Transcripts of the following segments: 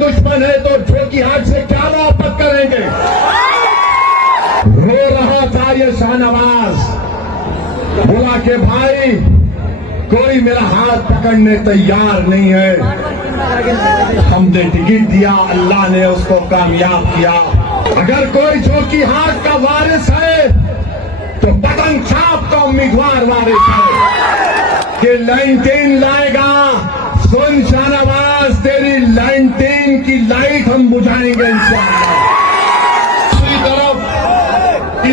दुश्मन है तो जोकीहाट से क्या मोहब्बत करेंगे। रो रहा था ये शाहनवाज, बोला कि भाई कोई मेरा हाथ पकड़ने तैयार नहीं है। हमने टिकट दिया, अल्लाह ने उसको कामयाब किया। अगर कोई जोकीहाट का वारिस है तो बटन छाप का उम्मीदवार वारिस है कि लाइनटेन लाएगा। सुन शाहनवाज, तेरी लाइनटेन की लाइट हम बुझाएंगे इंशाअल्लाह। दूसरी तरफ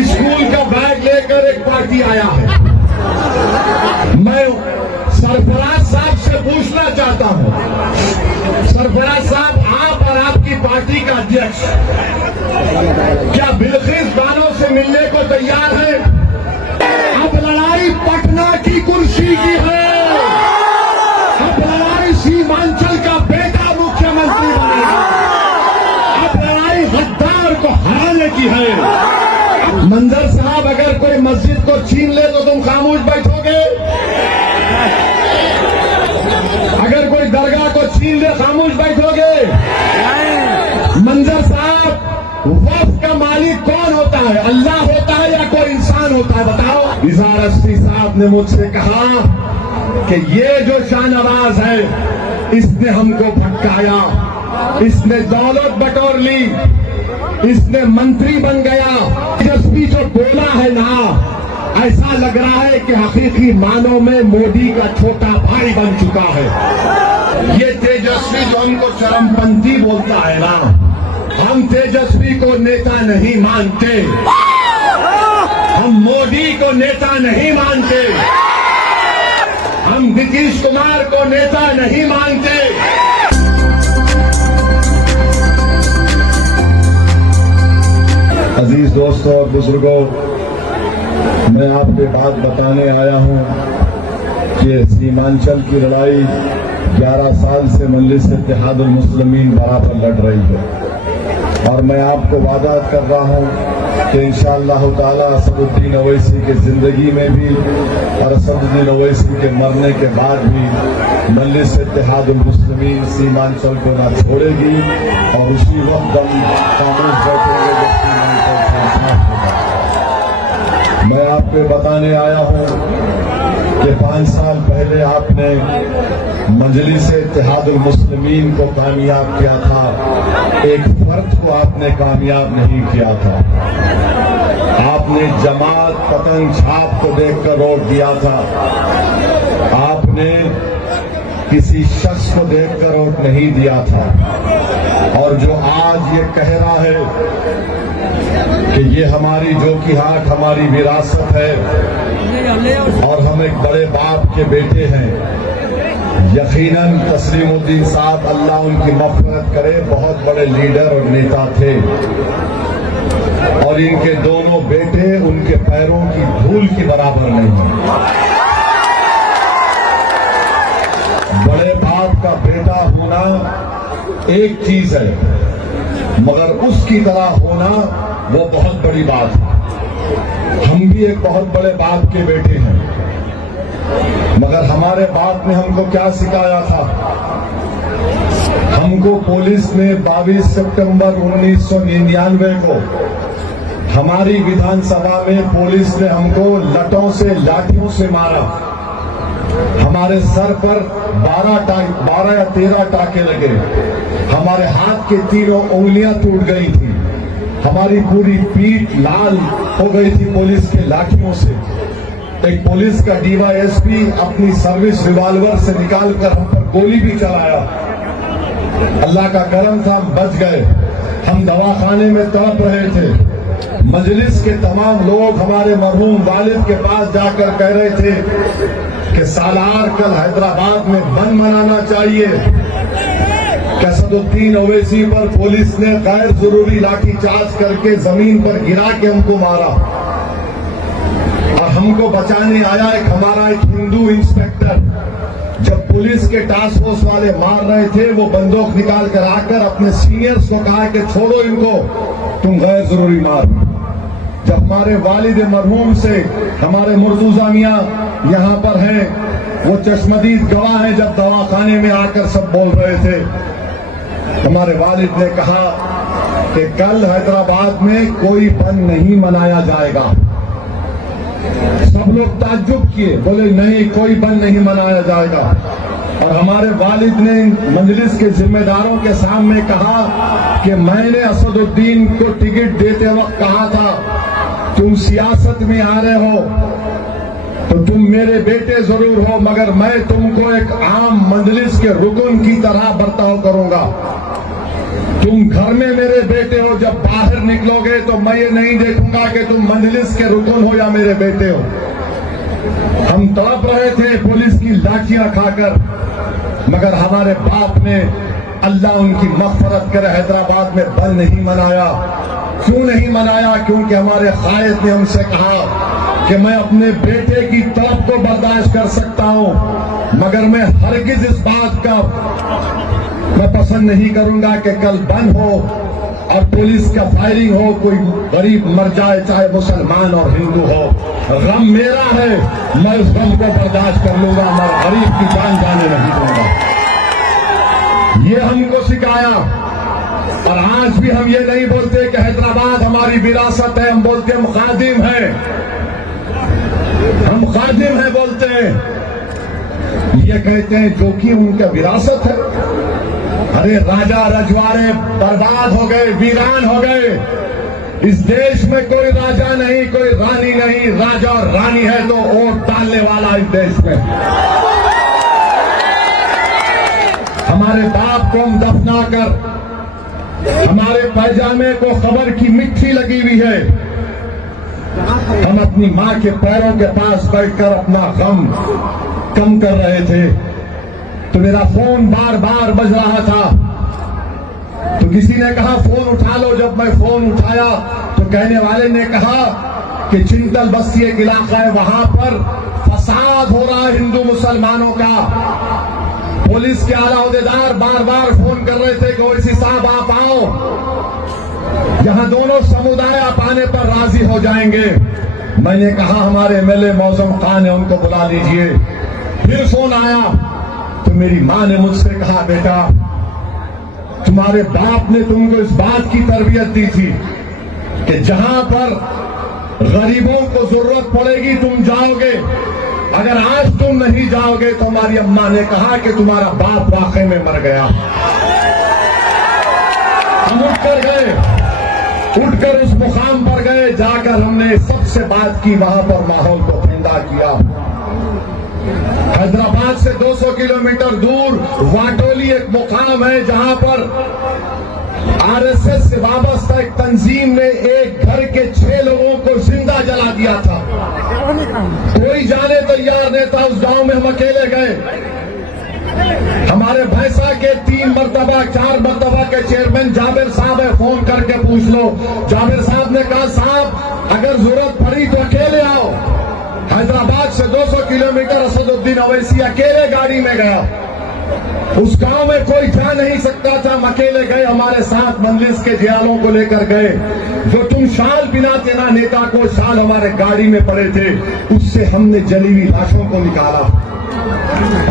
स्कूल का बैग लेकर एक पार्टी आया है। मैं सरफराज साहब से पूछना चाहता हूं, सरफराज साहब, आप और आपकी पार्टी का अध्यक्ष क्या बिल्किस बानो से मिलने को तैयार है? अब लड़ाई पटना की कुर्सी की है, अब लड़ाई सीमांचल का बेटा मुख्यमंत्री बनेगा, अब लड़ाई गद्दार को हराने की है। मंजर साहब, अगर कोई मस्जिद को छीन ले तो तुम खामोश बैठोगे? अगर कोई दरगाह को छीन ले खामोश बैठोगे? मंजर साहब, वक्फ का मालिक कौन होता है? अल्लाह होता है या कोई इंसान होता है? बताओ। इज़हार अस्सी साहब ने मुझसे कहा कि ये जो शाहनवाज है इसने हमको भटकाया, इसने दौलत बटोर ली, इसने मंत्री बन गया। तेजस्वी जो बोला है ना, ऐसा लग रहा है कि हकीकी मानों में मोदी का छोटा भाई बन चुका है। ये तेजस्वी जो हमको चरमपंथी बोलता है ना, हम तेजस्वी को नेता नहीं मानते, हम मोदी को नेता नहीं मानते, हम नीतीश कुमार को नेता नहीं मानते। अजीज दोस्तों और बुजुर्गों, मैं आपको बात बताने आया हूं कि सीमांचल की लड़ाई 11 साल से मजलिस इत्तेहादुल मुस्लिमीन बराबर लड़ रही है और मैं आपको वादा कर रहा हूं कि इंशाअल्लाह ताला असदुद्दीन ओवैसी की जिंदगी में भी और असदुद्दीन ओवैसी के मरने के बाद भी मजलिस इत्तेहादुल मुस्लिमीन सीमांचल को ना छोड़ेगी और उसी वक्त हम कांग्रेस बैठेंगे जब सीमांचल साफ होगा। मैं आपको बताने आया हूं कि 5 साल पहले आपने मजलिस इत्तेहादुल मुस्लिमीन को कामयाब किया था, एक फर्द को आपने कामयाब नहीं किया था। आपने जमात पतंग छाप को देखकर वोट दिया था, आपने किसी शख्स को देखकर वोट नहीं दिया था। और जो आज ये कह रहा है कि ये हमारी जोकीहाट हमारी विरासत है और हम एक बड़े बाप के बेटे हैं, यकीनन तस्लीमुद्दीन साहब, अल्लाह उनकी मग़फ़िरत करे, बहुत बड़े लीडर और नेता थे और इनके दोनों बेटे उनके पैरों की धूल की बराबर नहीं है। बड़े बाप का बेटा होना एक चीज है, मगर उसकी तरह होना वो बहुत बड़ी बात है। हम भी एक बहुत बड़े बाप के बेटे हैं, मगर हमारे बाप ने हमको क्या सिखाया था? हमको पुलिस ने 22 सितंबर 1999 को हमारी विधानसभा में पुलिस ने हमको लटों से लाठियों से मारा। हमारे सर पर 12 या 13 टाके लगे, हमारे हाथ के तीनों उंगलियां टूट गई थी, हमारी पूरी पीठ लाल हो गई थी पुलिस के लाठियों से। एक पुलिस का डीवाईएसपी अपनी सर्विस रिवॉल्वर से निकालकर हम पर गोली भी चलाया। अल्लाह का करम था, हम बच गए। हम दवाखाने में तड़प रहे थे। मजलिस के तमाम लोग हमारे मरहूम वालिद के पास जाकर कह रहे थे कि सालार कल हैदराबाद में बंद मनाना चाहिए। असदुद्दीन ओवैसी पर पुलिस ने गैर जरूरी लाठीचार्ज करके जमीन पर गिरा के हमको मारा और हमको बचाने आया हमारा एक हिंदू इंस्पेक्टर। जब पुलिस के टास्क फोर्स वाले मार रहे थे, वो बंदूक निकाल कर आकर अपने सीनियर्स को कहा कि छोड़ो इनको, तुम गैर जरूरी मार। जब हमारे वालिद मरहूम से हमारे मुर्तुजा मियां यहाँ पर हैं, वो चश्मदीद गवाह हैं, जब दवाखाने में आकर सब बोल रहे थे हमारे वालिद ने कहा कि कल हैदराबाद में कोई बंद नहीं मनाया जाएगा। सब लोग ताज्जुब किए, बोले नहीं कोई बंद नहीं मनाया जाएगा। और हमारे वालिद ने मजलिस के जिम्मेदारों के सामने कहा कि मैंने असदुद्दीन को टिकट देते वक्त कहा था तुम सियासत में आ रहे हो तो तुम मेरे बेटे जरूर हो, मगर मैं तुमको एक आम मजलिस के रुकन की तरह बर्ताव करूंगा। तुम घर में मेरे बेटे हो, जब बाहर निकलोगे तो मैं ये नहीं देखूंगा कि तुम मजलिस के रुकन हो या मेरे बेटे हो। हम तड़प रहे थे पुलिस की लाठियां खाकर, मगर हमारे बाप ने, अल्लाह उनकी मग़फ़िरत करे, हैदराबाद में बंद नहीं मनाया। क्यों नहीं मनाया? क्योंकि हमारे कायद ने हमसे कहा कि मैं अपने बेटे की तड़प को बर्दाश्त कर सकता हूं, मगर मैं हरगिज इस बात का मैं पसंद नहीं करूंगा कि कल बंद हो और पुलिस का फायरिंग हो, कोई गरीब मर जाए, चाहे मुसलमान और हिंदू हो। गम मेरा है, मैं उस गम को बर्दाश्त कर लूंगा, मैं गरीब की जान जाने नहीं दूंगा। ये हमको सिखाया। और आज भी हम ये नहीं बोलते कि हैदराबाद हमारी विरासत है, हम बोलते हम खादिम हैं, हम खादिम हैं बोलते हैं। ये कहते हैं जो कि उनका विरासत है। अरे राजा रजवाड़े बर्बाद हो गए, वीरान हो गए। इस देश में कोई राजा नहीं, कोई रानी नहीं। राजा और रानी है तो वोट डालने वाला इस देश में। हमारे बाप को हम दफना कर, हमारे पैजामे को खबर की मिट्टी लगी हुई है। हम अपनी मां के पैरों के पास बैठकर अपना गम कम कर रहे थे, तो मेरा फोन बार बार बज रहा था। तो किसी ने कहा फोन उठा लो। जब मैं फोन उठाया तो कहने वाले ने कहा कि चिंतल बस्ती एक इलाका है, वहां पर फसाद हो रहा है हिंदू मुसलमानों का। पुलिस के आला ओहदेदार बार बार फोन कर रहे थे कि ओवैसी साहब आप आओ, यहां दोनों समुदाय आप आने पर राजी हो जाएंगे। मैंने कहा हमारे एमएलए मौजम खान है, उनको बुला लीजिए। फिर फोन आया तो मेरी मां ने मुझसे कहा बेटा तुम्हारे बाप ने तुमको इस बात की तरबियत दी थी कि जहां पर गरीबों को जरूरत पड़ेगी तुम जाओगे, अगर आज तुम नहीं जाओगे तो हमारी अम्मा ने कहा कि तुम्हारा बाप वाकई में मर गया। हम उठकर गए, उठकर उस मुकाम पर गए, जाकर हमने सबसे बात की, वहां पर माहौल को ठंडा किया। हैदराबाद से 200 किलोमीटर दूर वाटोली एक मुकाम है जहां पर आरएसएस से वाबस्ता एक तंजीम ने एक घर के 6 लोगों को जिंदा जला दिया था। कोई जाने तैयार नहीं था उस गांव में। हम अकेले गए। हमारे भैंसा के 3 मरतबा 4 मरतबा के चेयरमैन जाबिर साहब है, फोन करके पूछ लो। जाबिर साहब ने कहा साहब अगर जरूरत पड़ी तो अकेले आओ। हैदराबाद से 200 किलोमीटर असदुद्दीन अवैसी अकेले गाड़ी में गया। उस गांव में कोई जा नहीं सकता था, हम अकेले गए। हमारे साथ मजलिस के जियालों को लेकर गए। जो तुम शाल पिनाते ना नेता को, शाल हमारे गाड़ी में पड़े थे, उससे हमने जली हुई लाशों को निकाला।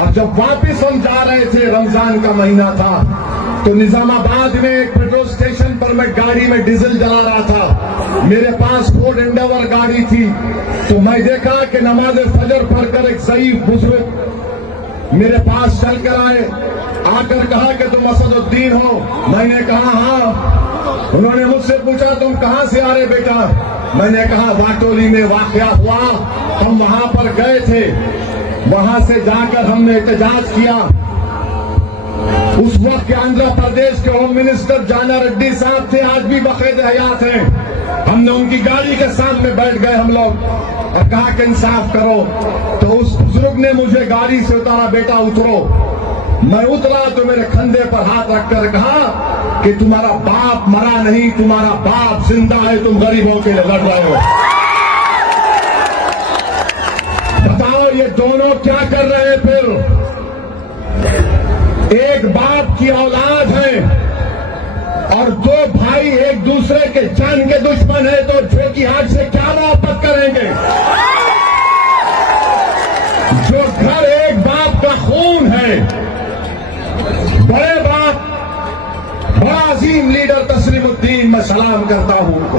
और जब वापिस हम जा रहे थे, रमजान का महीना था, तो निजामाबाद में एक पेट्रोल स्टेशन पर मैं गाड़ी में डीजल जला रहा था। मेरे पास फोर्ड एंडेवर गाड़ी थी, तो मैं देखा कि नमाज फजर पढ़कर एक ज़ईफ बुजुर्ग मेरे पास चलकर आए, आकर कहा कि तुम असदुद्दीन हो। मैंने कहा हाँ। उन्होंने मुझसे पूछा तुम कहां से आ रहे बेटा? मैंने कहा वाटोली में वाकया हुआ, हम वहां पर गए थे। वहां से जाकर हमने एहतजाज किया। उस वक्त के आंध्र प्रदेश के होम मिनिस्टर जाना रेड्डी साहब थे, आज भी बखैर हयात हैं। हमने उनकी गाड़ी के सामने बैठ गए हम लोग और कहा कि इंसाफ करो। तो उस बुजुर्ग ने मुझे गाड़ी से उतारा, बेटा उतरो। मैं उतरा तो मेरे कंधे पर हाथ रखकर कहा कि तुम्हारा बाप मरा नहीं, तुम्हारा बाप जिंदा है, तुम गरीबों के लिए लड़ रहे हो। बताओ ये दोनों क्या कर रहे हैं? फिर एक बाप की औलाद है और 2 भाई एक दूसरे के जान के दुश्मन है, तो जो की हाथ से क्या मोहब्बत करेंगे? जो घर एक बाप का खून है, बड़े बाप अजीम लीडर तस्लीमुद्दीन, मैं सलाम करता हूं उनको।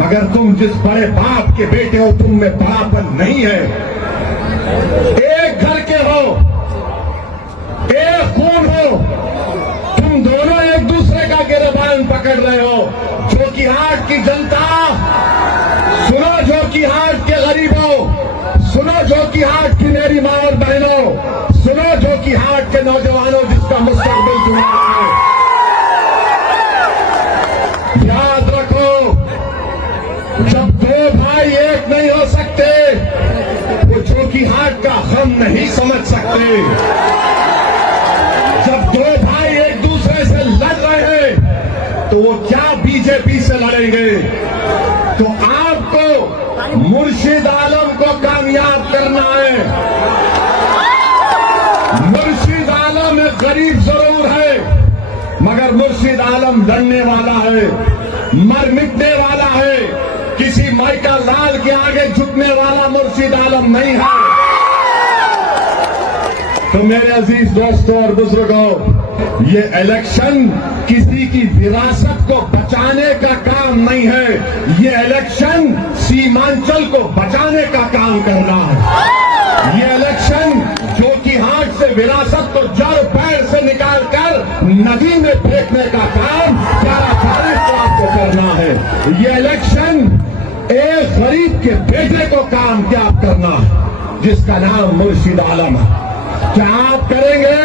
मगर तुम जिस बड़े बाप के बेटे हो, तुम में बड़ापन नहीं है। एक घर के हो, एक खून हो, तुम दोनों एक दूसरे का गिरबान पकड़ रहे हो। जोकीहाट की जनता सुनो, जोकीहाट के गरीबों सुनो, जोकीहाट की मेरी मां और बहनों सुनो, जोकीहाट के नौजवानों जिसका मुस्तकबिल तुम्हारा है। याद रखो, जब दो भाई एक नहीं हो सकते, वो जोकीहाट का गम नहीं समझ सकते। जब दो भाई एक दूसरे से लड़ रहे हैं, तो वो क्या बीजेपी से लड़ेंगे? तो आपको मुर्शिद आलम को कामयाब करना है। मुर्शिद आलम एक गरीब जरूर है, मगर मुर्शिद आलम लड़ने वाला है, मर मिटने वाला है। किसी माइका लाल के आगे झुकने वाला मुर्शिद आलम नहीं है। तो मेरे अजीज दोस्तों और बुजुर्गों, ये इलेक्शन किसी की विरासत को बचाने का काम नहीं है। ये इलेक्शन सीमांचल को बचाने का काम करना है। ये इलेक्शन जोकीहाट से विरासत को जड़ पैर से निकालकर नदी में फेंकने का काम 11 तारीख को आपको करना है। ये इलेक्शन एक गरीब के बेटे को कामयाब करना है, जिसका नाम मुर्शिद आलम है। क्या आप करेंगे?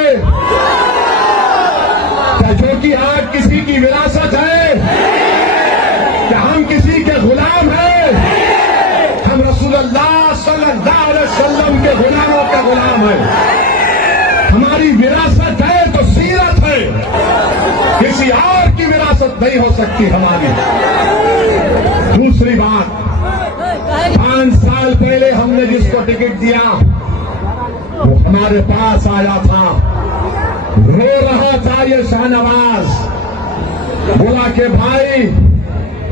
क्या जोकीहाट किसी की विरासत है? क्या हम किसी के गुलाम हैं? हम रसूलुल्लाह सल्लल्लाहु अलैहि वसल्लम के गुलामों का गुलाम है। हमारी विरासत है तो सीरत है, किसी और की विरासत नहीं हो सकती हमारी। दूसरी बात, 5 साल पहले हमने जिसको टिकट दिया वो हमारे पास आया था, रो रहा था ये शाहनवाज, बोला कि भाई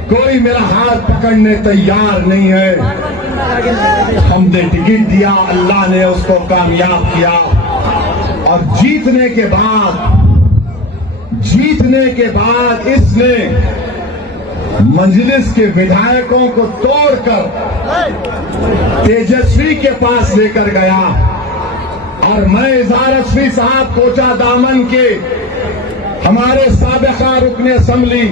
कोई मेरा हाथ पकड़ने तैयार नहीं है। हमने टिकट दिया, अल्लाह ने उसको कामयाब किया और जीतने के बाद इसने मंजलिस के विधायकों को तोड़कर तेजस्वी के पास लेकर गया। और मैं इजहार असफी साहब कोचा दामन के हमारे साबिका रुकने असेंबली,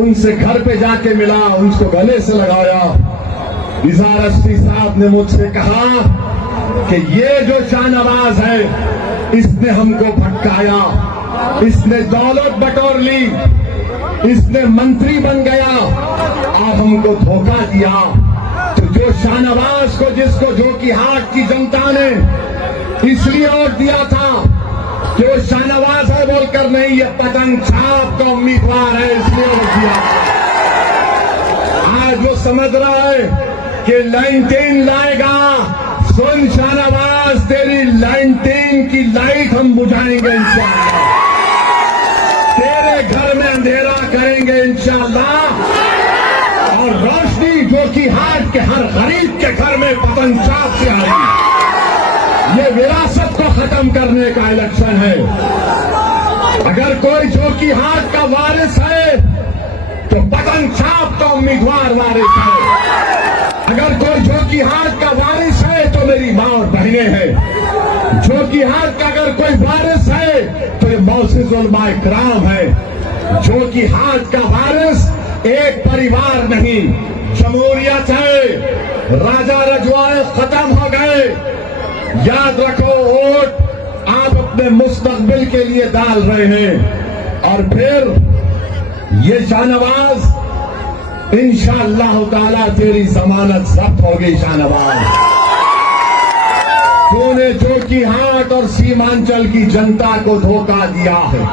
उनसे घर पे जाके मिला, उनको गले से लगाया। इजहार असफी साहब ने मुझसे कहा कि ये जो शाहनवाज है, इसने हमको भटकाया, इसने दौलत बटोर ली, इसने मंत्री बन गया और हमको धोखा दिया। तो जो शाहनवाज को, जिसको जोकीहाट की जनता ने इसलिए वोट दिया था कि वो शाहनवाज है बोलकर नहीं, ये पतंग छाप का उम्मीदवार है, इसलिए वोट दिया। आज वो समझ रहा है कि लाइटिंग लाएगा। सुन शाहनवाज, तेरी लाइटिंग की लाइट हम बुझाएंगे इंशाअल्लाह, तेरे घर में अंधेरा करेंगे इंशाअल्लाह, और रोशनी जोकीहाट के हर गरीब के घर में पतंग छाप से आएगी। ये विरासत को खत्म करने का इलेक्शन है। अगर कोई जोकीहाट का वारिस है तो पतंग छाप का उम्मीदवार वारिस है। अगर कोई जोकीहाट का वारिस है तो मेरी मां और बहनें हैं। जोकीहाट का अगर कोई वारिस है तो ये मौसिज़ उलमा इकराम है। जोकीहाट का वारिस एक परिवार नहीं, जमहूरियत है। राजा रजवाड़े खत्म हो गए। याद रखो, वोट आप अपने मुस्तकबिल के लिए डाल रहे हैं। और फिर ये शाहनवाज, इंशाअल्लाह ताला तेरी जमानत जब्त होगी। शाहनवाज, तूने जोकीहाट और सीमांचल की जनता को धोखा दिया है,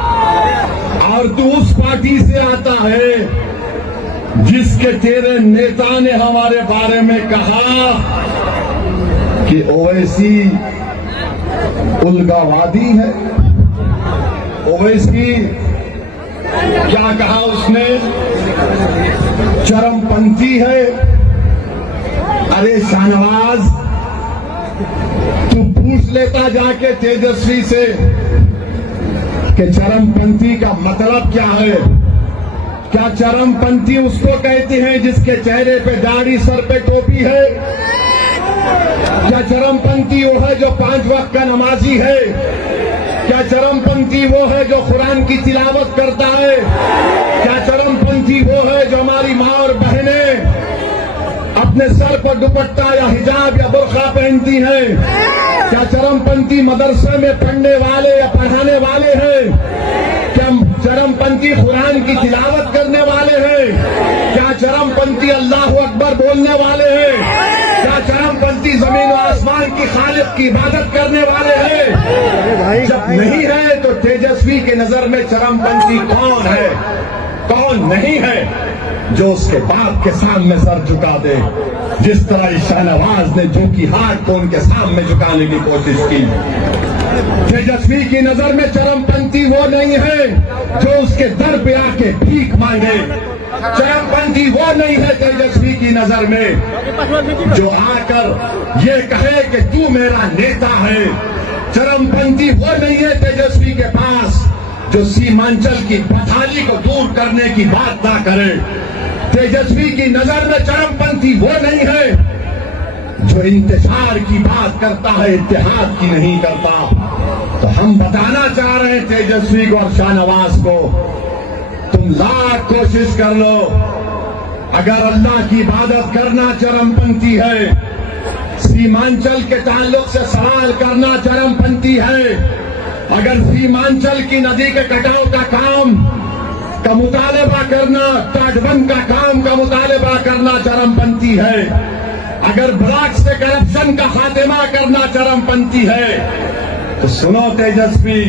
और तू उस पार्टी से आता है जिसके तेरे नेता ने हमारे बारे में कहा कि ओवैसी उलगावादी है। ओवैसी क्या कहा उसने? चरमपंथी है। अरे शाहनवाज, तू पूछ लेता जाके तेजस्वी से कि चरमपंथी का मतलब क्या है। क्या चरमपंथी उसको कहते हैं जिसके चेहरे पे दाढ़ी, सर पे टोपी है? क्या चरमपंथी वो है जो 5 वक्त का नमाजी है? क्या चरमपंथी वो है जो कुरान की तिलावत करता है? क्या चरमपंथी वो है जो हमारी माँ और बहनें अपने सर पर दुपट्टा या हिजाब या बुर्का पहनती हैं? क्या चरमपंथी मदरसे में पढ़ने वाले या पढ़ाने वाले हैं? क्या चरमपंथी कुरान की तिलावत करने वाले हैं? क्या चरमपंथी अल्लाह अकबर बोलने वाले हैं? क्या चरमपंथी जमीन और आसमान की खालिक की इबादत करने वाले हैं? जब नहीं है तो तेजस्वी की नजर में चरमपंथी कौन है, कौन नहीं है जो उसके बाप के सामने सर झुका दे, जिस तरह शाहनवाज ने जो की हाथ को उनके सामने झुकाने की कोशिश की। तेजस्वी की नजर में चरमपंथी वो नहीं है जो उसके दर पे आके भीख मांगे। चरमपंथी वो नहीं है तेजस्वी की नजर में जो आकर ये कहे कि तू मेरा नेता है। चरमपंथी वो नहीं है तेजस्वी के पास जो सीमांचल की बदहाली को दूर करने की बात ना करे। तेजस्वी की नजर में चरमपंथी वो नहीं है जो इंतजार की बात करता है, इत्तेहाद की नहीं करता। तो हम बताना चाह रहे हैं तेजस्वी को और शाहनवाज को, तुम लाख कोशिश कर लो, अगर अल्लाह की इबादत करना चरमपंथी है, सीमांचल के ताल्लुक से सवाल करना चरमपंथी है, अगर सीमांचल की नदी के कटाव का काम का मुतालबा करना, तटबंध का काम का मुतालबा करना चरमपंथी है, अगर ब्लॉक से करप्शन का खात्मा करना चरमपंथी है, तो सुनो तेजस्वी,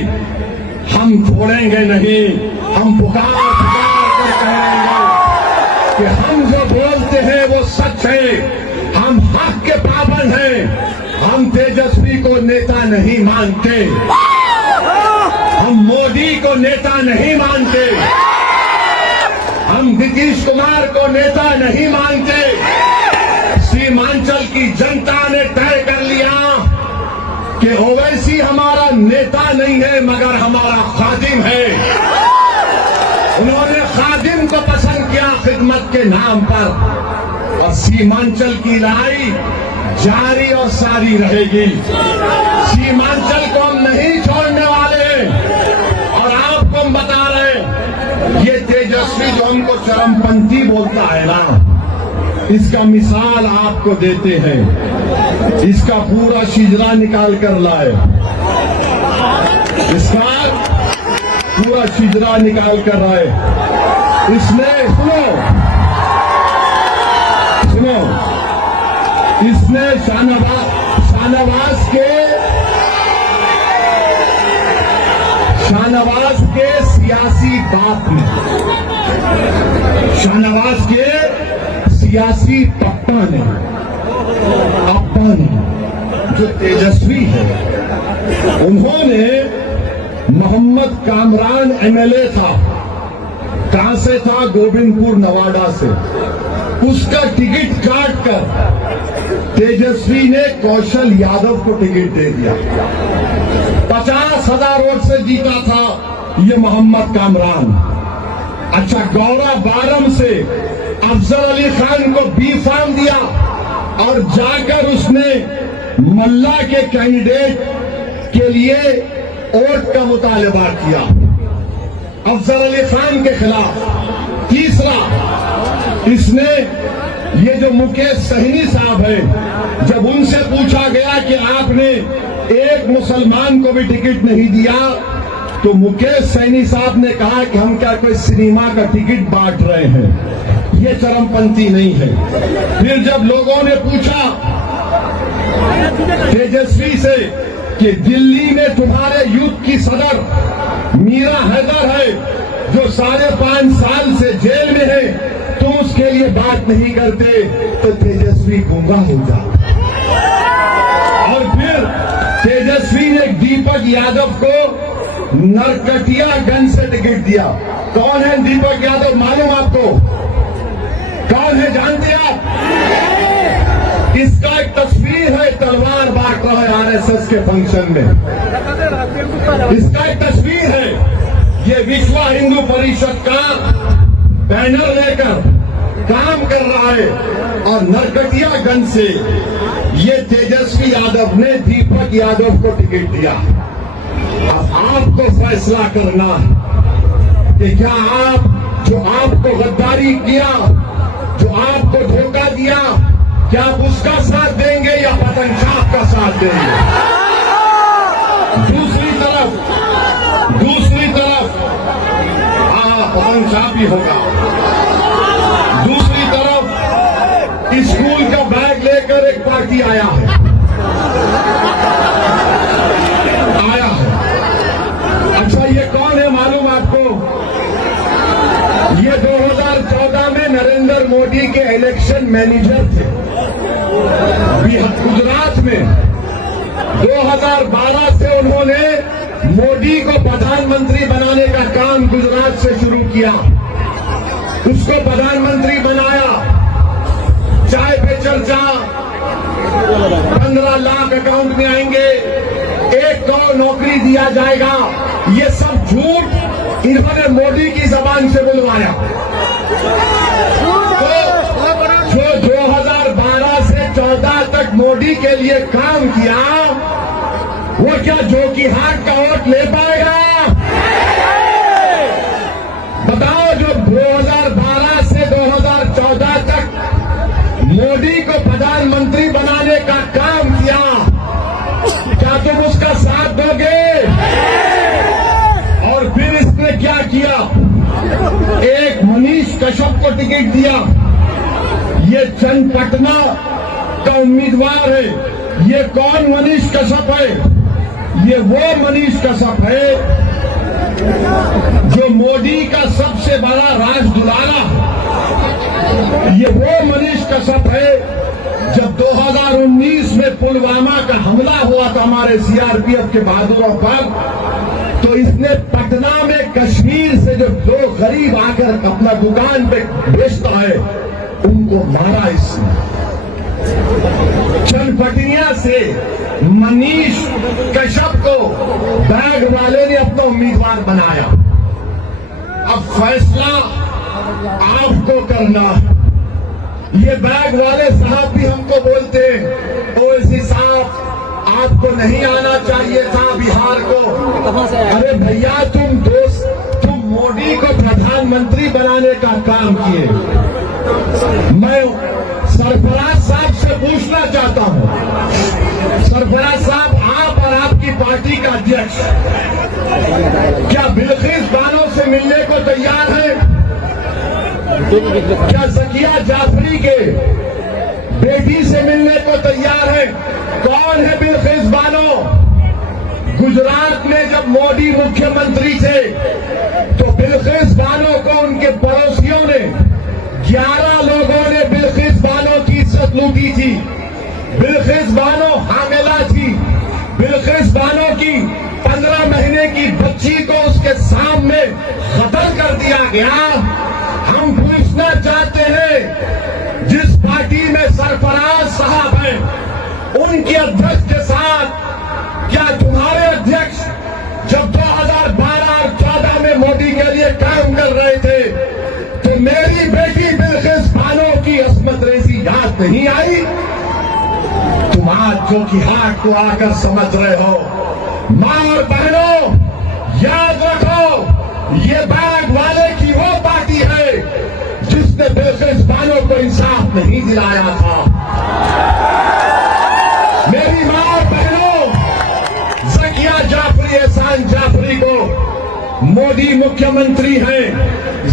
हम छोड़ेंगे नहीं। हम पुकार कर कहेंगे कि हम जो बोलते हैं वो सच है, हम हक के पाबंद हैं। हम तेजस्वी को नेता नहीं मानते, हम मोदी को नेता नहीं मानते, हम नीतीश कुमार को नेता नहीं मानते। सीमांचल की जनता ने तय कर लिया कि ओवैसी हमारा नेता नहीं है मगर हमारा खादिम है। उन्होंने खादिम को पसंद किया खिदमत के नाम पर, और सीमांचल की लड़ाई जारी और सारी रहेगी। सीमांचल को हम नहीं छोड़ने वाले हैं। और आपको हम बता रहे हैं, ये तेजस्वी जो हमको चरमपंथी बोलता है ना, इसका मिसाल आपको देते हैं। इसका पूरा शिजरा निकाल कर लाए, इसका पूरा शिजरा निकाल कर आए। इसने सुनो, इसने शाहनवाज के सियासी बाप ने, शाहनवाज के सियासी पप्पा ने, जो तेजस्वी है, उन्होंने मोहम्मद कामरान एमएलए था, कहां से था? गोविंदपुर नवादा से। उसका टिकट काट कर तेजस्वी ने कौशल यादव को टिकट दे दिया। 50,000 वोट से जीता था ये मोहम्मद कामरान। अच्छा, गौरा बारम से अफजल अली खान को बी फार्म दिया और जाकर उसने मल्ला के कैंडिडेट के लिए वोट का मुतालबा किया अफजल अली खान के खिलाफ। तीसरा, इसने ये जो मुकेश सहनी साहब है, जब उनसे पूछा गया कि आपने एक मुसलमान को भी टिकट नहीं दिया, तो मुकेश सहनी साहब ने कहा कि हम क्या कोई सिनेमा का टिकट बांट रहे हैं, ये चरमपंथी नहीं है। फिर जब लोगों ने पूछा तेजस्वी से कि दिल्ली में तुम्हारे यूथ की सदर मीरा हैदर है जो 5.5 साल से जेल में है, तुम उसके लिए बात नहीं करते, तो तेजस्वी गूंगा हो जाता। और फिर तेजस्वी ने दीपक यादव को नरकटियागंज से टिकट दिया। कौन है दीपक यादव, मालूम आपको? कौन है, जानते आप? इसका एक तस्वीर है, तलवार बांट रहा है आरएसएस के फंक्शन में। इसका एक तस्वीर है। ये विश्व हिंदू परिषद का बैनर लेकर काम कर रहा है और नरकटियागंज से ये तेजस्वी यादव ने दीपक यादव को टिकट दिया। अब आपको फैसला करना है कि क्या आप जो आपको गद्दारी किया, जो आपको धोखा दिया, क्या आप उसका साथ देंगे या पतन साहब का साथ देंगे? दूसरी तरफ पतन साहब भी होगा। दूसरी तरफ स्कूल का बैग लेकर एक पार्टी आया है। अच्छा, ये कौन है मालूम आपको? ये 2014 में नरेंद्र मोदी के इलेक्शन मैनेजर थे गुजरात में। 2012 से उन्होंने मोदी को प्रधानमंत्री बनाने का काम गुजरात से शुरू किया, उसको प्रधानमंत्री बनाया। चाय पे चर्चा, 15 लाख अकाउंट में आएंगे, 1 करोड़ नौकरी दिया जाएगा, ये सब झूठ इन्होंने मोदी की जबान से बुलवाया। तो जो 2012 से 14 तक मोदी के लिए काम किया, वो क्या जोकीहाट का वोट ले पाएगा? बताओ, जो 2012 से 2014 तक मोदी को प्रधानमंत्री बनाने का काम किया, क्या तुम उसका साथ दोगे? और फिर इसने क्या किया? एक मनीष कश्यप को टिकट दिया। ये चन्नपटना का उम्मीदवार है। ये कौन मनीष कश्यप है? ये वो मनीष कश्यप है जो मोदी का सबसे बड़ा राजदुलारा। ये वो मनीष कश्यप है जब 2019 में पुलवामा का हमला हुआ था हमारे सीआरपीएफ के बहादुरों पर, तो इसने पटना में कश्मीर से जो 2 गरीब आकर अपना दुकान पे बेचता है, उनको मारा इसने। चनपटिया से मनीष कश्यप को बैग वाले ने अपना उम्मीदवार बनाया। अब फैसला आपको करना। ये बैग वाले साहब भी हमको बोलते हैं, ओवैसी साहब आपको नहीं आना चाहिए था बिहार को। अरे भैया, तुम मोदी को प्रधानमंत्री बनाने का काम किए। मैं सरफराज साहब से पूछना चाहता हूं, सरफराज साहब, आप और आपकी पार्टी का अध्यक्ष क्या बिल्किस बानो से मिलने को तैयार हैं? क्या ज़किया जाफरी के बेटी से मिलने को तैयार है? कौन है बिल्किस बानो? गुजरात में जब मोदी मुख्यमंत्री थे तो बिल्किस बानो को उनके पड़ोसियों ने 11 लोगों ने बिल्किस बानो की इज्जत लूटी थी। बिल्किस बानो हामिला थी। बिल्किस बानो की 15 महीने की बच्ची को उसके सामने कत्ल कर दिया गया। हम पूछना चाहते हैं, जिस पार्टी में सरफराज साहब हैं, उनके अध्यक्ष के साथ क्या तुम्हारे अध्यक्ष जब 2012 और 14 में मोदी के लिए काम कर रहे थे तो मेरी बेटी बिल्किस बानो की असमत रेजी याद नहीं आई? तुम आज जोकीहाट को आकर समझ रहे हो। मां और बहनों, याद रखो, ये बैग वाले की वो पार्टी है जिसने बिल्किस बानो को इंसाफ नहीं दिलाया था। मेरी मां और बहनों, ज़किया जाफरी, एहसान जाफरी को मोदी मुख्यमंत्री हैं,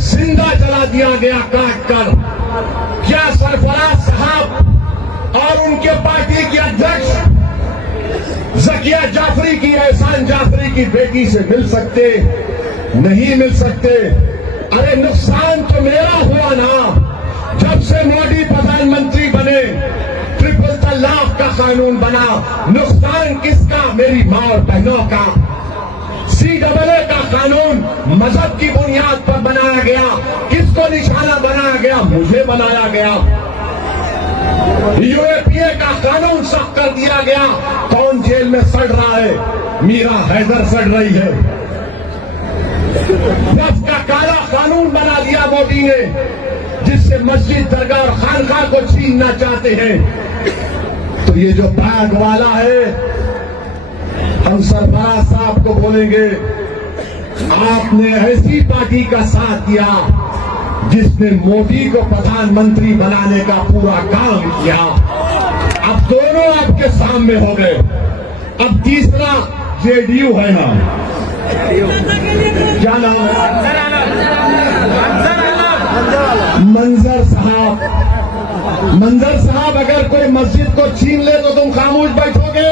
जिंदा जला दिया गया काट कर। क्या सरफराज साहब और उनके पार्टी के अध्यक्ष ज़किया जाफरी की, एहसान जाफरी की बेटी से मिल सकते? नहीं मिल सकते। अरे नुकसान तो मेरा हुआ ना। जब से मोदी प्रधानमंत्री बने, ट्रिपल तलाक का कानून बना। नुकसान किसका? मेरी मां और बहनों का। CAA का कानून मजहब की बुनियाद पर बनाया गया। किसको निशाना बनाया गया? मुझे बनाया गया। UAPA का कानून सख्त कर दिया गया। कौन जेल में सड़ रहा है? मीरा हैदर सड़ रही है। वक्फ का काला कानून बना दिया मोदी ने, जिससे मस्जिद, दरगाह और खानकाह को छीनना चाहते हैं। तो ये जो बैग वाला है, हम सरफराज साहब को बोलेंगे, आपने ऐसी पार्टी का साथ दिया जिसने मोदी को प्रधानमंत्री बनाने का पूरा काम किया। अब दोनों आपके सामने हो गए। अब तीसरा जेडीयू है ना, क्या नाम है? मंजर साहब। मंजर साहब, अगर कोई मस्जिद को छीन ले तो तुम खामोश बैठोगे?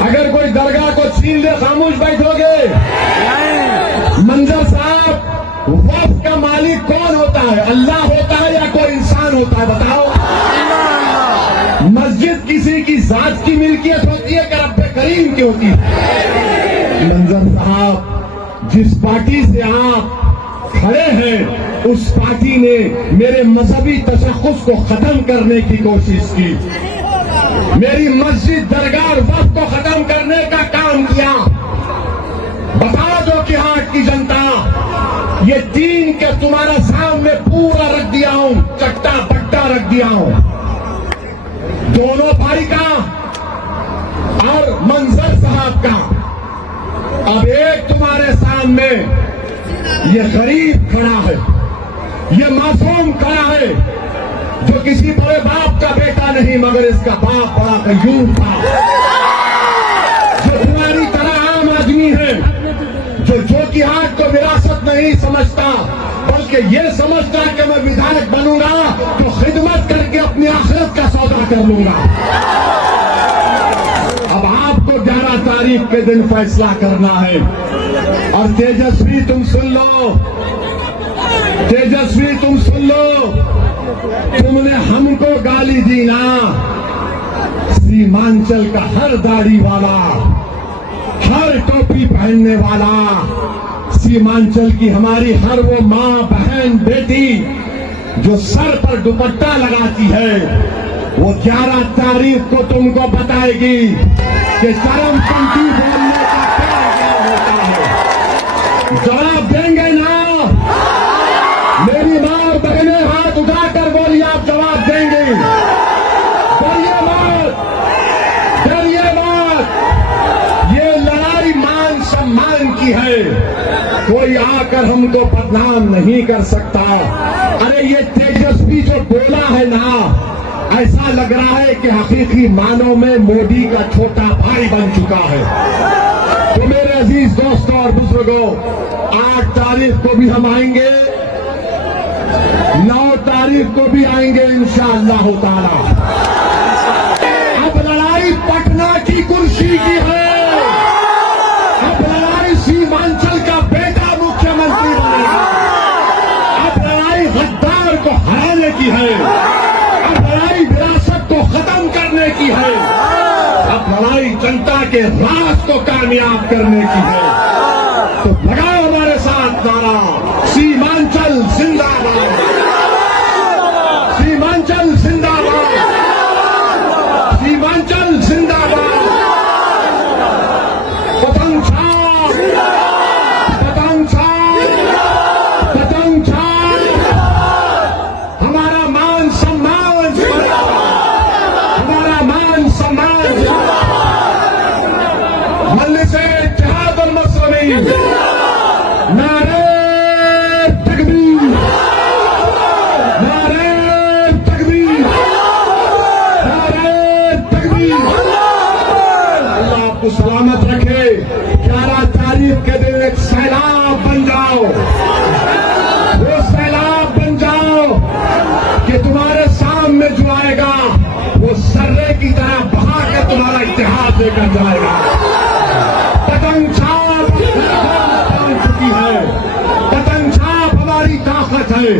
अगर कोई दरगाह को छीन ले खामोश बैठोगे? मंजर साहब, वक्फ का मालिक कौन होता है? अल्लाह होता है या कोई इंसान होता है? बताओ। मस्जिद किसी की जात की मिल्कियत होती है कि रब्बे करीम की होती है? मंजर साहब, जिस पार्टी से आप खड़े हैं, उस पार्टी ने मेरे मजहबी तशख्खुस को खत्म करने की कोशिश की, मेरी मस्जिद, दरगाह और वक्फ को खत्म करने का काम किया। बता दो कि हाट की जनता, ये तीन के तुम्हारा सामने पूरा रख दिया हूं, चट्टा पट्टा रख दिया हूं। दोनों भाई का और मंजर साहब का। अब एक तुम्हारे सामने ये गरीब खड़ा है, ये मासूम खड़ा है, जो किसी बड़े बाप का बेटा नहीं, मगर इसका बाप बड़ा कयूम था, जो तुम्हारी तरह आम आदमी है, जो कि हाट को विरासत नहीं समझता, बल्कि ये समझता कि मैं विधायक बनूंगा तो खिदमत करके अपनी आखिरत का सौदा कर लूंगा। अब आपको 11 तारीख के दिन फैसला करना है। और तेजस्वी, तुम सुन लो, तेजस्वी तुम सुन लो, तुमने हमको गाली दी ना, सीमांचल का हर दाढ़ी वाला, हर टोपी पहनने वाला, सीमांचल की हमारी हर वो माँ, बहन, बेटी जो सर पर दुपट्टा लगाती है, वो 11 तारीख को तुमको बताएगी कि चरमपंथी बोलने का क्या होता है। जवाब देंगे ना? मेरी माँ और बहनें हाथ उठाकर बोलिए, आप जवाब देंगे? डरिए मत, डरिए मत। ये लड़ाई मान सम्मान की है, कोई आकर हमको बदनाम नहीं कर सकता। अरे ये तेजस्वी जो बोला है ना, ऐसा लग रहा है कि हकीकी मानों में मोदी का छोटा भाई बन चुका है। तो मेरे अजीज दोस्तों और बुजुर्गों, 8 तारीख को भी हम आएंगे, 9 तारीख को भी आएंगे इंशाअल्लाह ताला। अब लड़ाई पटना की कुर्सी की है, अब लड़ाई सीमांचल का बेटा मुख्यमंत्री बनेगा, अब लड़ाई गद्दार को हराने की है, अब लड़ाई विरासत को खत्म करने की है, अब लड़ाई जनता के राज को कामयाब करने की है। तो लगाओ हमारे साथ नारा, सीमांचल जिंदाबाद, सीमांचल जिंदाबाद, सीमांचल जिंदाबाद। पतंग छाप, पतंग छाप, पतंग छाप। हमारा मान सम्मान, हमारा मान सम्मान। मजलिस इत्तेहाद अल मुस्लिमीन, नारे तकबीर, नारे तकबीर, नारे तकबीर। अल्लाह आपको सलामत रखे। 11 तारीख के दिन एक सैलाब बन जाओ, वो सैलाब बन जाओ कि तुम्हारे सामने जो आएगा वो सर्रे की तरह बहा कर तुम्हारा इत्तेहाद लेकर जाएगा। पतंग छाप चुकी है, पतंग छाप हमारी ताकत है।